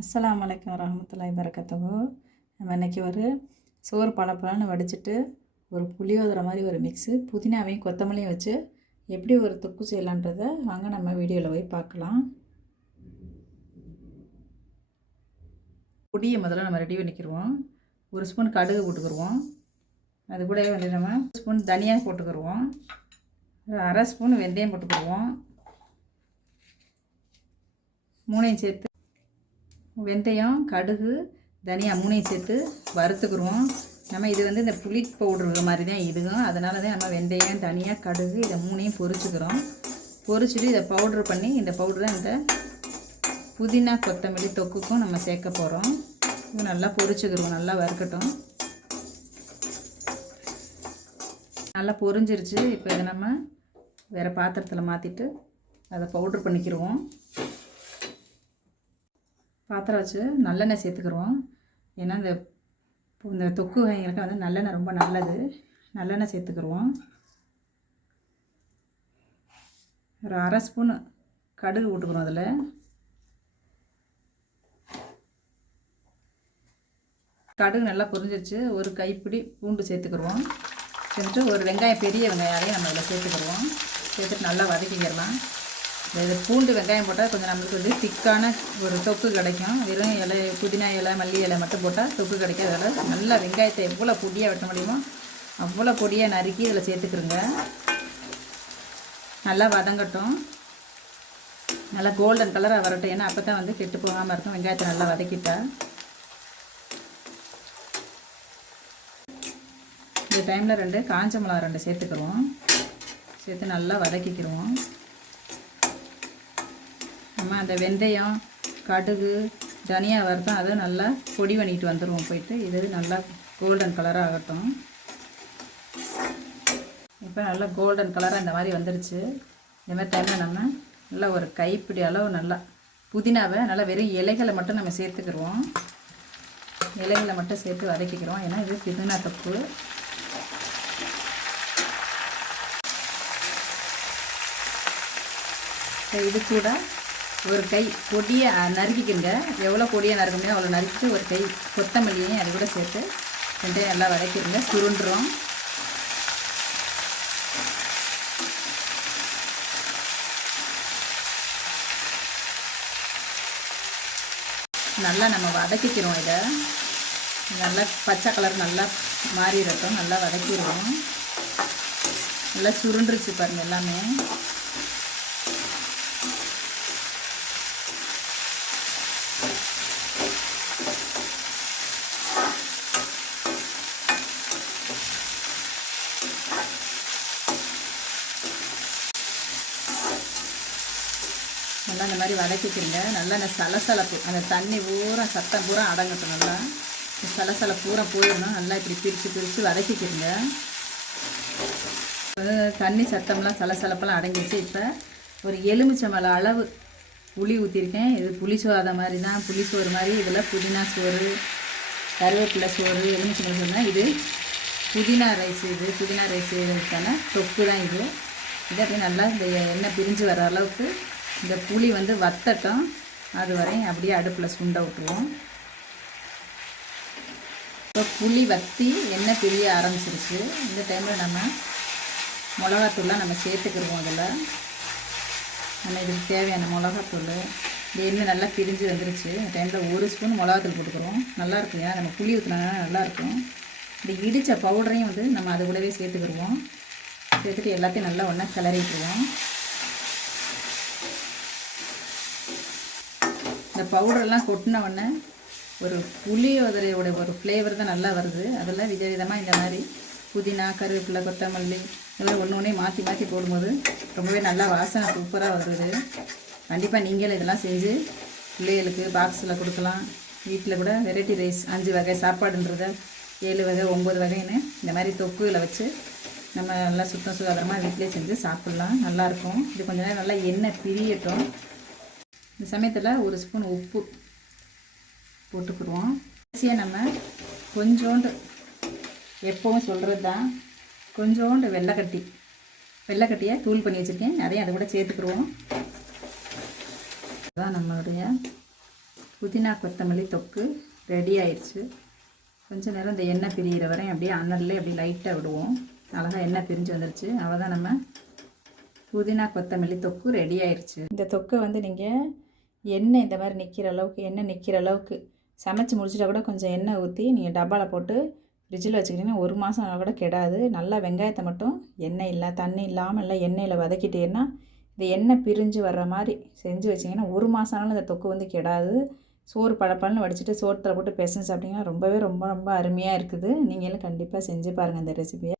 அஸ்ஸலாமு அலைக்கும் வரஹ்மத்துல்லாஹி வரகாத்துஹு. நம்ம இன்றைக்கி ஒரு சோறு பழப்பழம்னு வடிச்சிட்டு ஒரு புளியோதரை மாதிரி ஒரு மிக்ஸு புதினாவையும் கொத்தமல்லியும் வச்சு எப்படி ஒரு தொக்கு செய்யலான்றதை வாங்க நம்ம வீடியோவில் போய் பார்க்கலாம். பொடியை முதல்ல நம்ம ரெடி பண்ணிக்கிடுவோம். ஒரு ஸ்பூன் கடுகு போட்டுக்கிடுவோம். அது கூட வந்து நம்ம ஸ்பூன் தனியாக போட்டுக்கிடுவோம். ஒரு அரை ஸ்பூன் வெந்தயம் போட்டுக்கிடுவோம். மூணையும் சேர்த்து வெந்தயம் கடுகு தனியா மூணையும் சேர்த்து வறுத்துக்குருவோம். நம்ம இது வந்து இந்த புளி பவுட்ரு மாதிரி தான் இதுவும், அதனால தான் நம்ம வெந்தயம் தனியாக கடுகு இதை மூணையும் பொரிச்சுக்கிறோம். பொரிச்சுட்டு இதை பவுட்ரு பண்ணி இந்த பவுட்ரு தான் இந்த புதினா கொத்தமல்லி தொக்குக்கும் நம்ம சேர்க்க போகிறோம். இது நல்லா பொரிச்சுக்கிடுவோம். நல்லா வறுக்கட்டும். நல்லா பொரிஞ்சிருச்சு. இப்போ இதை நம்ம வேறு பாத்திரத்தில் மாற்றிட்டு அதை பவுட்ரு பண்ணிக்கிடுவோம். பாத்திரம் வச்சு நல்லெண்ணெய் சேர்த்துக்கிறோம். ஏன்னா இந்த தொக்கு வகைங்களுக்கு வந்து நல்லெண்ணெய் ரொம்ப நல்லது. நல்லெண்ணெய் சேர்த்துக்கிறோம். ஒரு அரை ஸ்பூன் கடுகு விட்டுக்கிறோம். அதில் கடுகு நல்லா பொரிஞ்சிருச்சு. ஒரு கைப்பிடி பூண்டு சேர்த்துக்கிறோம். சேர்த்துட்டு ஒரு வெங்காயம் பெரிய வெங்காயம் நம்ம இதில் சேர்த்துக்கிறோம். சேர்த்துட்டு நல்லா வதக்கிக்கிறலாம். இது பூண்டு வெங்காயம் போட்டால் கொஞ்சம் நம்மளுக்கு வந்து திக்கான ஒரு தொக்கு கிடைக்கும். வெறும் இலை புதினா இலை மல்லி இலை மட்டும் போட்டால் தொக்கு கிடைக்கும். அதில் நல்லா வெங்காயத்தை எவ்வளோ பொடியாக வெட்ட முடியுமோ அவ்வளோ பொடியாக நறுக்கி இதில் சேர்த்துக்கிறோங்க. நல்லா வதங்கட்டும். நல்லா கோல்டன் கலராக வரட்டும். ஏன்னா அப்போ தான் வந்து கெட்டு போகாமல் இருக்கும். வெங்காயத்தை நல்லா வதக்கிட்டா இந்த டைமில் 2 காஞ்ச மிளகா 2 சேர்த்துக்கிறோம். சேர்த்து நல்லா வதக்கிக்கிறோம். நம்ம அந்த வெந்தயம் கடுகு தனியா வறுத்தோம், அதை நல்லா பொடி பண்ணிட்டு வந்துடுவோம். போயிட்டு இது நல்லா கோல்டன் கலராக ஆகட்டும். இப்போ நல்லா கோல்டன் கலராக இந்த மாதிரி வந்துடுச்சு. இந்த மாதிரி டைமில் நம்ம நல்லா ஒரு கைப்பிடி அளவு நல்லா புதினாவை நல்லா வெறும் இலைகளை மட்டும் நம்ம சேர்த்துக்கிடுவோம். இலைகளை மட்டும் சேர்த்து வதக்கிக்கிறோம். ஏன்னா இது புதினா தொக்கு. இது கூட ஒரு கை பொடியை நறுக்கிக்கிங்க. எவ்வளோ பொடியை நறுக்க முடியும் அவ்வளோ நறுக்கிட்டு ஒரு கை கொத்தமல்லியையும் அது கூட சேர்த்து ரெண்டையும் நல்லா வதக்கிடுங்க. சுருண்டுறோம். நல்லா நம்ம வதக்கிக்கிறோம். இதை நல்லா பச்சை கலர் நல்லா மாறிடட்டும். நல்லா வதக்கிடுவோம். நல்லா சுருண்டுருச்சு பாருங்கள் எல்லாமே. நல்லா இந்த மாதிரி வதக்கிக்கிறங்க. நல்லா இந்த சலசலப்பு அந்த தண்ணி பூரா சத்தம் பூரா அடங்கட்டும். நல்லா சலசலப்பு பூரா போயிடணும். நல்லா இப்படி பிரித்து வதக்கிக்கிறங்க. தண்ணி சத்தம்லாம் சலசலப்பெல்லாம் அடங்கிடுச்சு. இப்போ ஒரு எலுமிச்சம்பழம் அளவு புளி ஊற்றிருக்கேன். இது புளி சோறு மாதிரி தான், புளி சோறு மாதிரி. இதில் புதினா சோறு கருவேப்பிலை சோறு எலுமிச்சம்பழம் சோறு தான். இது புதினா ரைஸ். இது புதினா ரைஸுக்கான தொக்கு தான் இது. இது அப்படியே நல்லா இந்த எண்ணெய் பிரிஞ்சு வர அளவுக்கு இந்த புளி வந்து வத்தட்டும். அது வரையும் அப்படியே அடுப்பில் சுண்ட விட்டுருவோம். இப்போ புளி வற்றி எண்ணெய் பிரிய ஆரம்பிச்சிருச்சு. இந்த டைமில் நம்ம மிளகாத்தூள்லாம் நம்ம சேர்த்துக்கிடுவோம். அதில் நம்ம இதுக்கு தேவையான மிளகாத்தூள் இந்த எண்ணெய் நல்லா பிரிஞ்சு வந்துருச்சு. இந்த டைமில் 1 ஸ்பூன் மிளகாத்தூள் போட்டுக்கிறோம். நல்லாயிருக்கும். ஏன்னா நம்ம புளி ஊற்றினா நல்லாயிருக்கும். இந்த இடித்த பவுடரையும் வந்து நம்ம அது கூடவே சேர்த்துக்கிடுவோம். சேர்த்துட்டு எல்லாத்தையும் நல்லா ஒன்றா கிளறிட்டுருவோம். இந்த பவுடரெல்லாம் கொட்டின உடனே ஒரு புளியோதரையோட ஒரு ஃப்ளேவர் தான் நல்லா வருது. அதெல்லாம் விதவிதமாக இந்த மாதிரி புதினா கருவேப்பிலை கொத்தமல்லி இதெல்லாம் ஒன்று மாற்றி போடும்போது ரொம்பவே நல்லா வாசனை சூப்பராக வருது. கண்டிப்பாக நீங்களும் இதெல்லாம் செஞ்சு பிள்ளைகளுக்கு பாக்ஸில் கொடுக்கலாம். வீட்டில் கூட வெரைட்டி ரைஸ் 5 வகை சாப்பாடுன்றத 7 வகை 9 வகைன்னு இந்த மாதிரி தொக்குகளை வச்சு நம்ம நல்லா சுத்தம் சுகாதாரமாக வீட்டிலே செஞ்சு சாப்பிட்லாம். நல்லாயிருக்கும். இது கொஞ்சம் நேரம் நல்லா எண்ணெய் பிரியட்டும். இந்த சமயத்தில் 1 ஸ்பூன் உப்பு போட்டுக்கிடுவோம். கடைசியாக நம்ம கொஞ்சோண்டு எப்போவும் சொல்கிறது தான் கொஞ்சோண்டு வெள்ளைக்கட்டியை தூள் பண்ணி வச்சுருக்கேன். அதையும் அதை கூட சேர்த்துக்கிடுவோம். அதுதான் நம்மளுடைய புதினா கொத்தமல்லி தொக்கு ரெடி ஆயிடுச்சு. கொஞ்சம் நேரம் இந்த எண்ணெய் பிரிகிற வரையும் அப்படியே அனல்லே அப்படியே லைட்டாக விடுவோம். அழகாக எண்ணெய் பிரிஞ்சு வந்துருச்சு. அவ்வளோதான், நம்ம புதினா கொத்தமல்லி தொக்கு ரெடி ஆயிடுச்சு. இந்த தொக்கை வந்து நீங்கள் எண்ணெய் இந்த மாதிரி நிற்கிற அளவுக்கு, எண்ணெய் நிற்கிற அளவுக்கு சமைச்சு முடிச்சிட்டா கூட கொஞ்சம் எண்ணெய் ஊற்றி நீங்கள் டப்பாவில் போட்டு ஃப்ரிட்ஜில் வச்சுக்கிட்டிங்கன்னா 1 மாதம் கூட கெடாது. நல்லா வெங்காயத்தை மட்டும் எண்ணெய் இல்லை தண்ணி இல்லாமல் இல்லை எண்ணெயில் வதக்கிட்டேன்னா இந்த எண்ணெய் பிரிஞ்சு வர்ற மாதிரி செஞ்சு வச்சிங்கன்னா 1 மாதம் ஆனாலும் இந்த தொக்கு வந்து கெடாது. சோறு பழப்பழன்னு வடிச்சிட்டு சோற்றில் போட்டு பிசைஞ்சு சாப்பிட்டிங்கன்னா ரொம்ப ரொம்ப அருமையாக இருக்குது. நீங்களும் கண்டிப்பாக செஞ்சு பாருங்கள் இந்த ரெசிபியை.